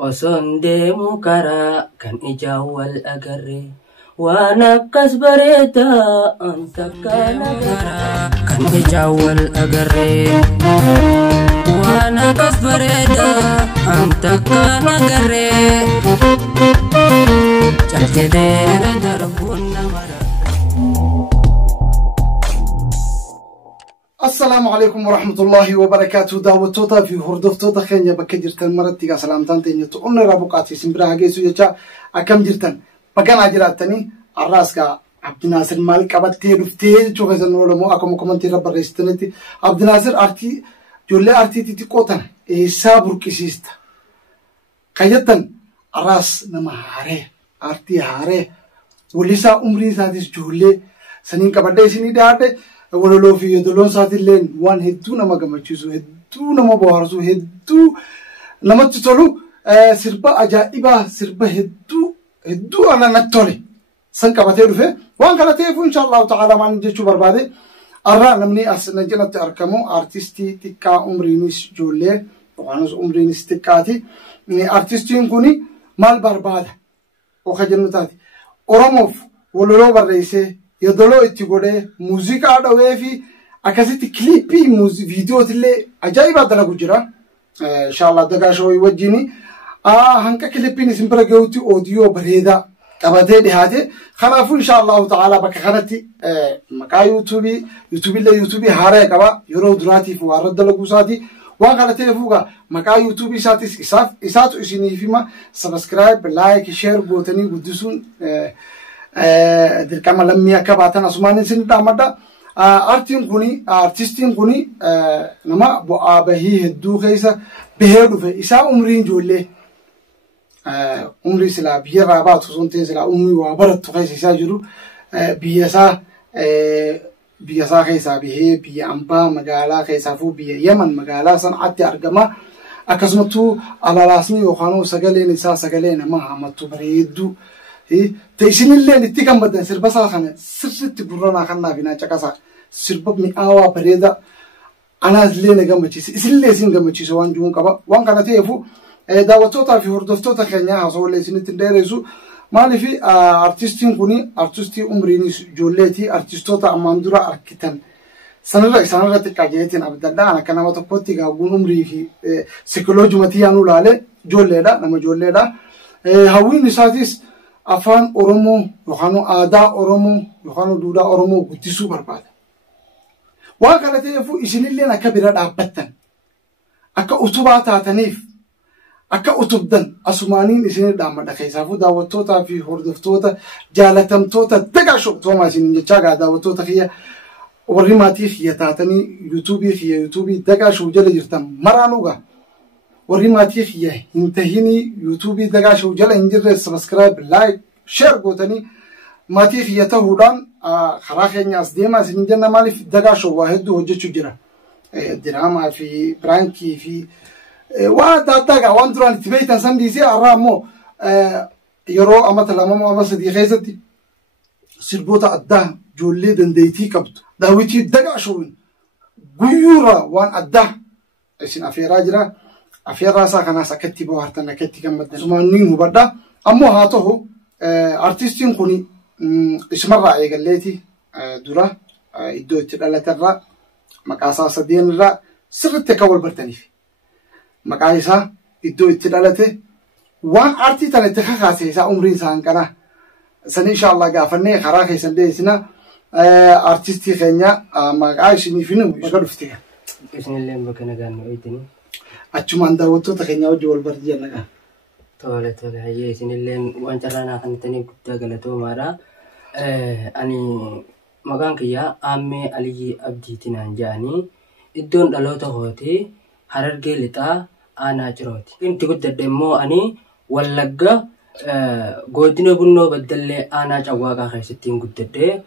وصندي مكرا كان إجاول أجري وانا كسبريتا انت كان إجاول أجري وانا كسبريتا انت كان أجري جلدين دربنا مرا. السلام عليكم ورحمة الله وبركاته. دعوتوتا في هردفتوتا خينيا بكجرتن مرتيغا سلامتان تينيتو أمنا رابوقاتي سنبراها جيسو يجا أكام جرتن بكان عجراتني الراسكا عبد الناصر مالك أبتي رفتي جو غزن ولمو أكام كومنتي رب الرئيستنتي عبد الناصر أرتي جولي أرتي تيتي قوتن إيسا بركسيستا قيدتن الراس نما هاري أرتي هاري وليسا أمري سادس جولي سنين كبدا سنين دارده ولو في يدلون ساعات اللين وان هدو نما جمعتشوا هدو نما بوارزو هدو نما تطلو سربا أجائبا سربا هدو أنا نتطلي سنك بتيرو فيه وان كلا تيفو إن شاء الله تعالى ما نجيشوا بربادي أرى نمني نجنا تأركمو أرتيستي تكا أمرينيس جولة وانوس أمرينيس تكاتي أرتيستين كوني مال بربادة وخجلنا تاتي أوراموف ولو برئيسه يدلو اتقوله موسيقى أدوه في أكاسيتي كليبي فيديو تلي أجايبا دلقو جرا إن شاء الله دقاشو يوجيني هنكا كليبي نسمبرا جوتي أوديو بريدا أبادي دهاتي خلافو إن شاء الله تعالى بكا خانتي مكا يوتوبي هاري كبا يرو دراتي فوارد دلقو ساتي وان خلاتي فوقا مكا يوتوبي ساتي إساتو إسيني فيما سبسكرايب لايك شير بوتني قدسون dirqama lammii akka baatan asumaan isin dhaammadha. Artistiin kuni nama bu'aa bahii hedduu keessa bahee dhufe isaa umriin ijoollee umrii silaa biyyarraa baatu osoo hin ta'in silaa umrii waa barattu keessa isaa jiru biyyasaa keessaa bahee biyya ambaa magaalaa keessaafuu biyya Yaman magaalaa Sancaatti argama. Akkasumattuu alalaasni yookaan sagaleen isaa sagalee nama haammattu bareedduu تيسين اللي نتيجة بدن سربا ساخنة سرت برنا خنا فينا جكاسا سربا مئاوا بريدا أنا اللي نجمع شيء إسلي سين جمع شيء سوان جون كبا وان كانت يفو دعوتوتا في هردفتوتا خنيا حصول لي سنة تندرسو ما لي في أرتيستين كوني أرتيستي عمريني جولتي أرتيستوتا أماندورا أركتن سنرة تكاجيتين أبدا أنا كنا ما تقولتي كأقول عمري في سيكولوجي متيانو لالة جولة نما جولة هاوين نساتيس أفان أورمو يخانو آدا أورمو يخانو دودا أورمو قدسو برباد وقالت يفو إسن اللي نكبر دابتن أكا أتوبات تنيف أكا أتوبدن أسمانين إسن دام دخيسافو دعوتوتا في هردفتوتا جالتمتوتا دقاشو توما إسن جاقا دعوتوتا خيا ورماتي خيا تاتني يوتوبي دقاشو جل جرتم مرانوغا ورماتي خيا انتهيني يوتيوبي دقاشو جل انجر سبسكرايب لايك شير قوتني ماتي خيا تهودان خراخي ناس ديما سنجنا مالي في دقاشو واحد وجهشو جرا دراما في برانكي في ودادا واندران تبيت انسان ديزي ارامو يرو امثلا ماما بس دي خيزتي سربوتا ادا جولي دنديتي كبت داويتي دقاشو غيورا وان ادا اسين افيرا جرا أفير راسا كنا سكتي بوهرتنا كتي كم بدنا سمانين مبدا أمو هاته أرتيستين كوني اسم الرأي قلتي درا يدو تلا ترى مكاسا صدين الرا سرت تكول برتنيف مكايسا يدو تلا وان أرتي تلا تخاخاسي سا عمرين سان كنا سن إن شاء الله قافني خراخي سندي سنا أرتيستي خنيا مكايسني فينو بقولفتي بسم الله بكنا قانو أيتني أجمع دعوتو تخيني وجول برجعنا. تولى هي سنين وأنت رانا خنتني كنت قلتو مرة أني مكان كيا أمي علي أبدي تنانجاني إدون دلوتو هوتي هررجي لتا أنا جروتي كنت قلت دمو أني واللقة قودنا بنو بدل أنا جواقا خيستين قلت ده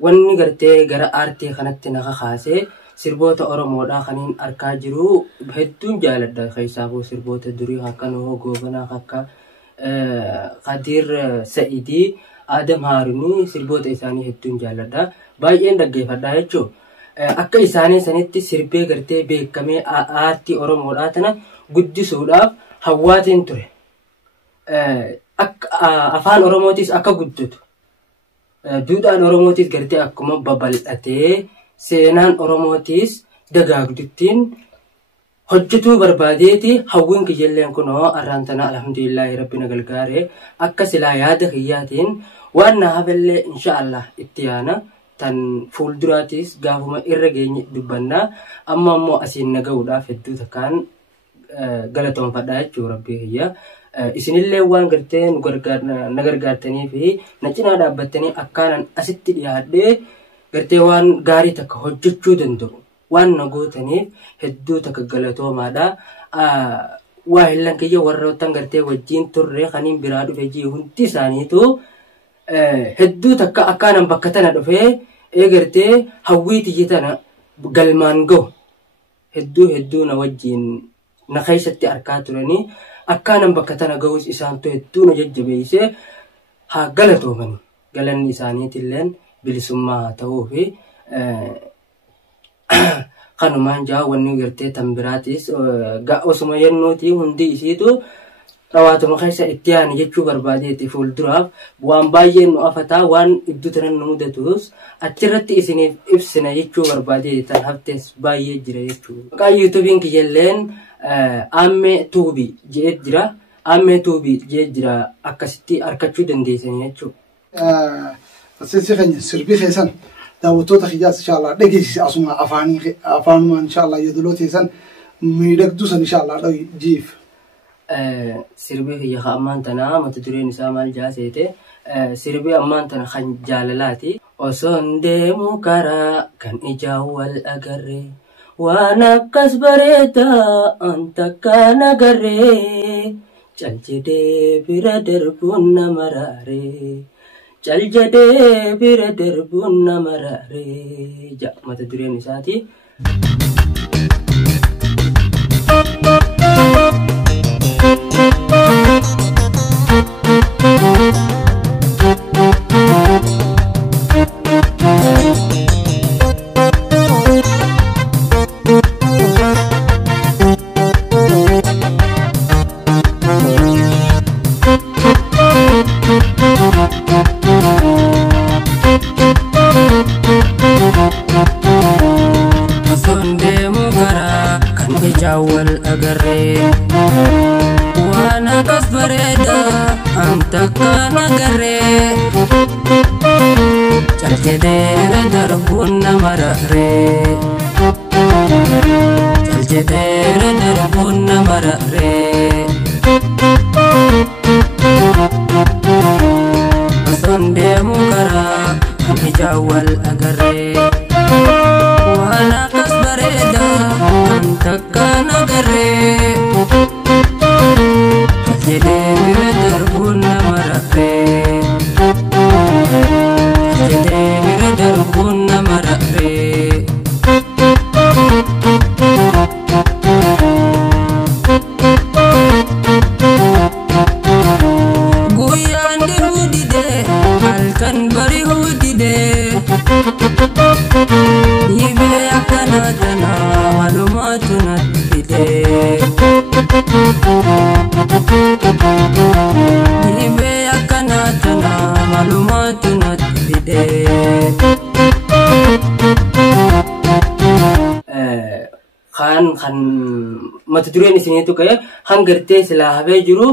واني قرتي قرأ أرتي خنتنا خاسي سربوتا أورمودا خنين أركا جرو بهدون جالدا خيسابو سربوتا دري هكانو غوبنا هكا قدير سعيدي آدم هاروني سربوتا إساني هدون جالدا باين دقي فدا يجو أكا إساني سنتي سربي غرتي بيكامي آرتي أورمودا تنا قدسوداف hawwaatiin ture. Afaan Oromootis akka guddatu. Duudhaan Oromootis gartee akkuma babal'atee seenaan Oromootis dagaagduttiin hojjetuu barbaadeeti hawwiin kiyyalleen kunoo arraantana alhamdulillahi rabbi na gargaare akka silaa yaada kiyyaatiin waan na hafallee inshaallah itti yaana tan fuulduraatis gaafuma irra geenye dubbannaa amma ammoo asiin naga'uudhaaf hedduu takkaan galatoonfadhaa jechuu rabbii kiyya. Isinillee waan gartee na gargaartanii fi na cinaa dhaabbattanii akkaanan asitti dhiyaadhee gartee waan gaarii takka hojjechuu danda'u waan na gootaniif hedduu takka galatoomaadha. Waa hillan kiyya warroottan gartee wajjiin turre kaniin biraa dhufe jii hundi isaaniitu hedduu takka akkaanan bakka tana dhufee gartee hawwii tiyyi tana galmaan ga'u hedduu na wajjiin na keessatti arkaa turanii akkaanan bakka tana ga'us isaantu hedduu na jajjabeessee haa galatoomani. Galanni isaaniitilleen bilisummaa haa ta'uu fi kanumaan jaa wanni gartee tan biraatis osuma yennuuti hundi isiitu dhawaatuma keessa itti yaani jechuu barbaadeeti fuulduraaf waan baay'een nu afataa waan iddoo tanan nu mudatus achirratti isiniif ibsina jechuu barbaadeeti tan haftees baay'ee jira jechuu. Maqaan yuutuubiin kiyyalleen Ammee Tuubii jedhee jira. Ammee Tuubii jedhee jira akkasitti arkachuu dandeessanii jechuudha. Asirratti kan sirbii keessan daawwattoota kiyyaas inshaallah dhageessise asuma afaanumaan inshaallah yeedaloo teessan miidhagduu san inshaallah jiif. Sirbii kiyya ammaan tanaa mata dureen isaa maal jaaseete sirbii ammaan tana kan jaalalaati. Osoon deemu karaa kan ijaan wal agarre waan akkas bareedaa an takkaan agarre cal jedhee bira darbuun nama raare. Cal jedhee bira darbuun nama raare ja mata dureen isaati. Wal agarre waan akkas bareedaa an takkaan agarre cal jedhee darbuun nama raare cal jedhee darbuun nama raare osoon deemu karaa kan ijaan wal agarre waan akkas bareedaa an takkaan agarre jedhee bira darbuun nama raare jedhee bira darbuun nama raare. Guyyaan diruu didee halkan bari'uu didee dhibee akkana tanaa walumaatu natti fidee dhibee akkana tanaa walumaatu natti fidee. Kan mata dureen isiniitu ka'e hangartee silaa hafee jiru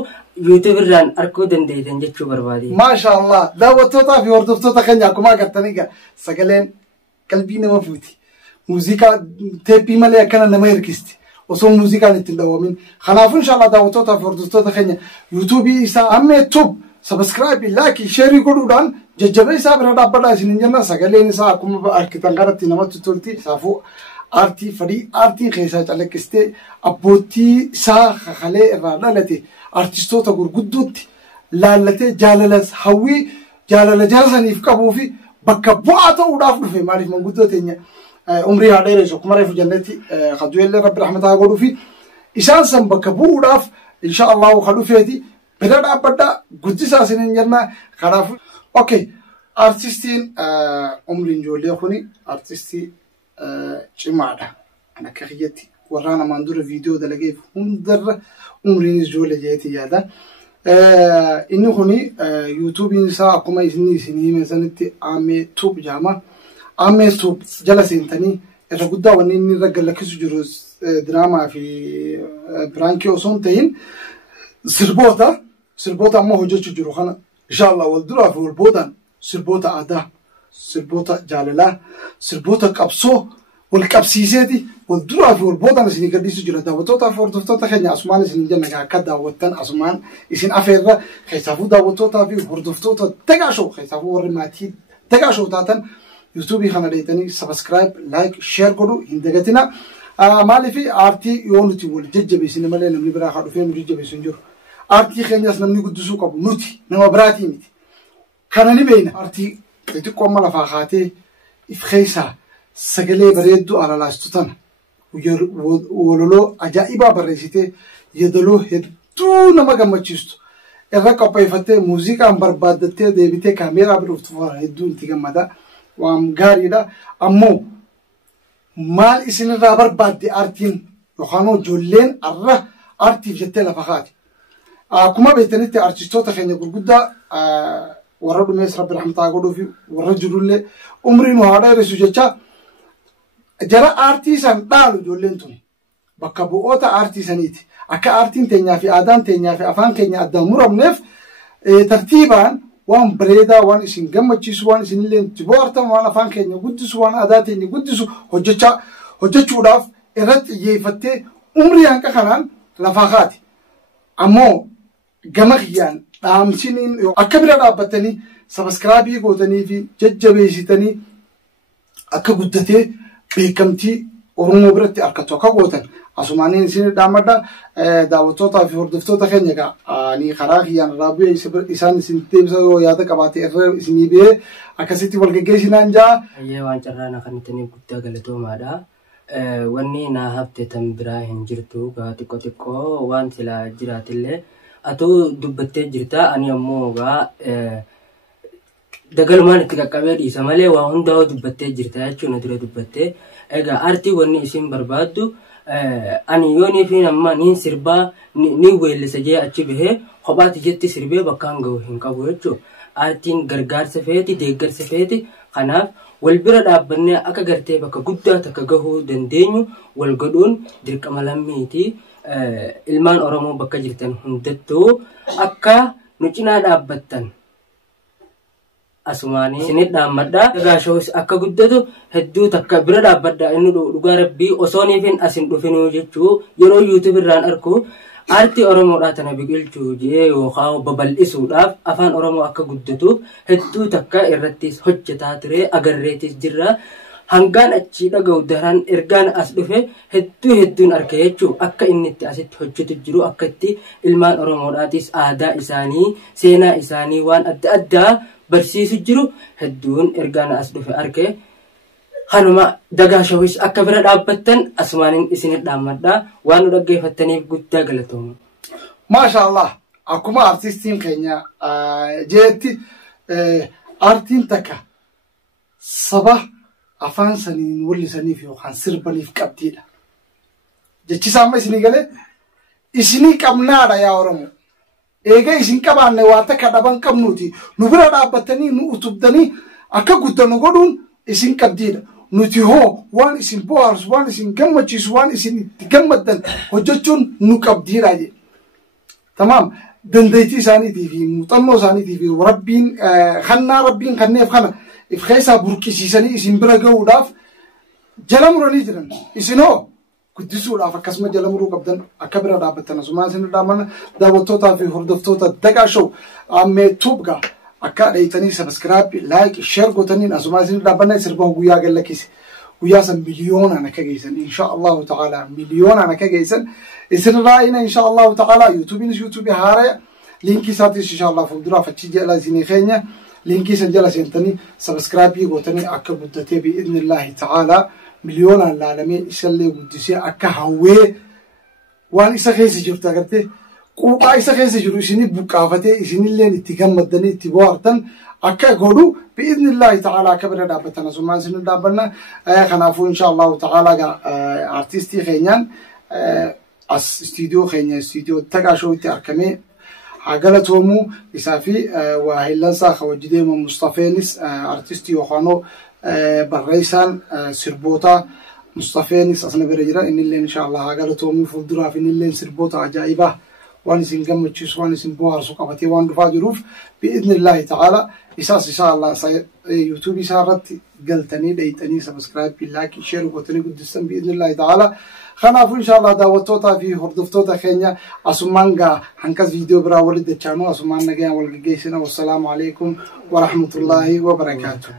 YouTube irraan arkuu dandeeytan jechuu barbaade. Maashaallah daawwattootaa fi hordoftoota keenya akkuma agartanii sagaleen qalbii nama fuuti. Muuziqaa teeppii malee akkana nama hirkisti. Osoo muuziqaan ittiin dhawwamin. Kanaafuu inshaallah daawwattootaa fi hordoftoota keenya yuutuubii isaa Ammee Tuub sabiskiraaybii laakii sheerii godhuudhaan jajjabee isaa bira dhaabbadhaa isinin jenna. Sagaleen isaa akkuma arkitan kanatti namatti tolti. Isaafuu aartii fadhii aartiin keessaa calaqqistee abbootii isaa kakalee irraa dhalate artistoota gurguddootti laallatee jaalalas hawwii jaalala jaasaniif qabuu fi bakka bu'aa ta'uudhaaf dhufe maaliif manguddoo teenya umrii haa dheeressu akkuma reefu jannetti kadu'ellee rabbi rahmataa godhuu fi isaan san bakka bu'uudhaaf inshaallahu ka dhufeeti bira dhaabbadhaa guddisaa isinin jenna. Kanaaf okay artistiin umriin ijoollee kuni artistii cimaadha. Ana akka kiyyatti ورانا ماندور فيديو دلقي هندر عمري جولة جيتي هذا إنه هني يوتيوب إنسا أقوم يسني سني مثلا تي عامي توب جامع عامي توب جلسين تاني الرجودة ونيني رجل لك سجروس دراما في برانكي وصونتين سربوتا ما هو جت جرو خنا إن شاء الله والدرا في البودان سربوتا أدا سربوتا جاللا سربوتا كابسو والكابسيزاتي والدرا في البودان سني قديس جرا داوتوتا فوردوتا خني أسمان سني جنة كدا وتن أسمان إسين أفيرا خيسافو داوتوتا في فوردوتا تجاشو خيسافو ورماتي تجاشو تاتن يوتيوب خنا ليتني سبسكرايب لايك شير كرو هندقتنا مالي في آرتي يونتي والجج بيسين مالي نمني برا خارو فين مجج بيسنجور آرتي خنياس نمني قدسو كابو نوتي نما براتي ميتي كان بين آرتي تتكو مالا فاخاتي إفخيسا سجلي بريدو على لاستوتان ولولو أجائبا بريسيتي يدلو هدو نما قمتشيستو الرقا بيفتي موسيقى بربادتي ديبتي كاميرا بروفتفور هدو انتي قمدا وام غاري دا أمو مال إسن الرابر بادي أرتين يخانو جولين أره أرتي بجتة لفخاتي كما بيتنيتي أرتيستوتا خيني قرقودا ورد ميس رب الرحمة تاقودو في ورجل اللي عمرين وهذا رسو جتا جرى أرتيسان دالو جولين توني بكبووتا أرتيسانيتي أكا أرتين تنيا في آدان تنيا في أفان كنيا أدام مرم نف ترتيبان وان بريدا وان إسن جمتشيس وان إسن اللي تبورتم وان أفان كنيا قدسو وان أداتيني قدسو هجتشو داف إرت يفتي عمري أنك خلان لفاقاتي أمو جمعيان أمسينين أكبر رابطني سبسكرايبي قوتني في ججبيسيتني أكبدتي بكمتي ورمو برتي أركتوكا قوتن أسمانين سين دامدا داوتوتا في وردفتوتا خنيكا أني خراخيان رابي إسان سنتيم سو يادا كباتي إرر إسني بيه أكسيتي والجيش نانجا أيه وانجرنا خنتني قد قلتو مادا واني ناهبت تنبرا هنجرتو تيكو تيكو وان سلا جرات اللي أتو دبتة جرتا أني أموغا دقلمان تكاكابير إسمالي وان داو دبتة جرتا يچو ندر دبتة إيغا أرتي واني إسم بربادو أني يوني فين أما نين سربا نيوه اللي سجي أچي به خباتي جتي سربي بكان غو هنكابو يچو أرتين غرغار سفيتي ديگر سفيتي خناف والبرا دابني أكا غرتي بكا قدا تكاقهو دندينيو والقدون درك ملاميتي ilmaan Oromoo bakka jirtan hundattuu akka nucina dhaabbatan asumaanii isinit dhaammadha gaashoos akka guddatu hedduu takka bira dhaabbadha inni dhugaa rabbii osooniifin asin dhufinuu jechuu yeroo YouTube irraan arku aartii Oromoodhaa tana biqilchuu jee yookaan babal'isuudhaaf afaan Oromoo akka guddatu hedduu takka irrattis hojjetaa ture agarreetis jirra hangaan achi dhaga'u daran ergaan as dhufe hedduun arka jechuu akka inni itti asitti hojjetu jiru akka itti ilmaan Oromoodhaatis aadaa isaanii seenaa isaanii waan adda addaa barsiisu jiru hedduun ergaan as dhufe arke hanuma dagaashawis akka bira dhaabbattan asmaanin isinit dhaammadha waan nu dhaggeeffattaniif guddaa galatooma maasha Allah akkuma artistiin keenya jeetti artiin takka sabah afaan saniin wallisaniif yookaan sirbaniif qabdiidha jechisaa amma isinii galee isinii qabnaadha yaa Oromoo eega isin qabaanne waan takka dhaban qabnuuti nu bira dhaabbatanii nu utubdanii akka guddanu godhuun isin qabdiidha nuti hoo waan isin bohaarsu waan isin gammachiisu waan isin itti gammaddan hojjechuun nu qabdiidha jedhe tamaam dandeettii isaaniitii fi muuxannoo isaaniitii fi rabbiin kannaa rabbiin kanneef kana إفخيسا بركيسيساني إسم برقو داف جلمرو نيجرن إسنو كدسو داف كسمة جلمرو قبدن أكبر دابتنا سمان سنو دامنا داوتوتا في هردفتوتا دقاشو أمي توبغا أكا ريتاني سبسكرايب لايك شير قوتانين أسمان سنو دابنا يسربه قويا قل لكيس قوياسا مليون أنا كجيسن إن شاء الله تعالى مليون أنا كجيسن إسن رأينا إن شاء الله تعالى يوتيوبي هاري لينكي ساتيش إن شاء الله فودرا فتشيجي على زيني خينيا لينكي سنجلا سنتني سبسكرايب يقوتني أكا بدتي بإذن الله تعالى مليون العالمين إسالي ودسي أكا هوي وان إسا خيسي جبتا قرتي quuqaa isa keessa jiru isinii buqqaafatee isinilleen itti gammaddanii itti bohaartan akka godhu bi'idhnillaahi ta'aalaa akka bira dhaabbatan asumaan isin dhaabbanna. Kanaafuu insha Allahu ta'aalaa artistii keenyaan as istiidiyoo keenya istiidiyoo Tagaashootti argamee haa galatoomuu isaa fi waahillansaa hojii deema Mustafeenis artistii yookaanoo barreessaan sirbootaa Mustafeenis asna bira jira innillee insha Allah haa galatoomuu fuulduraaf innillee sirboota ajaa'ibaa waan isin gammachiisu waan isin bohaarsu qabatee waan dhufaa jiruuf bi'idhnillaahi ta'aalaa isaas insha Allah YouTube isaa irratti galtanii dhayxanii subscribe like share gootanii guddistan bi'idhnillaahi ta'aalaa. Kanaafuu insha Allah daawwattootaa fi hordoftoota keenya asumaan gaa hanqas viidiyoo biraa walitti dachaanu asumaan nagayaan wal gaggeessina. Wassalaamu alaikum wa rahmatullaahi wa barakaatuh.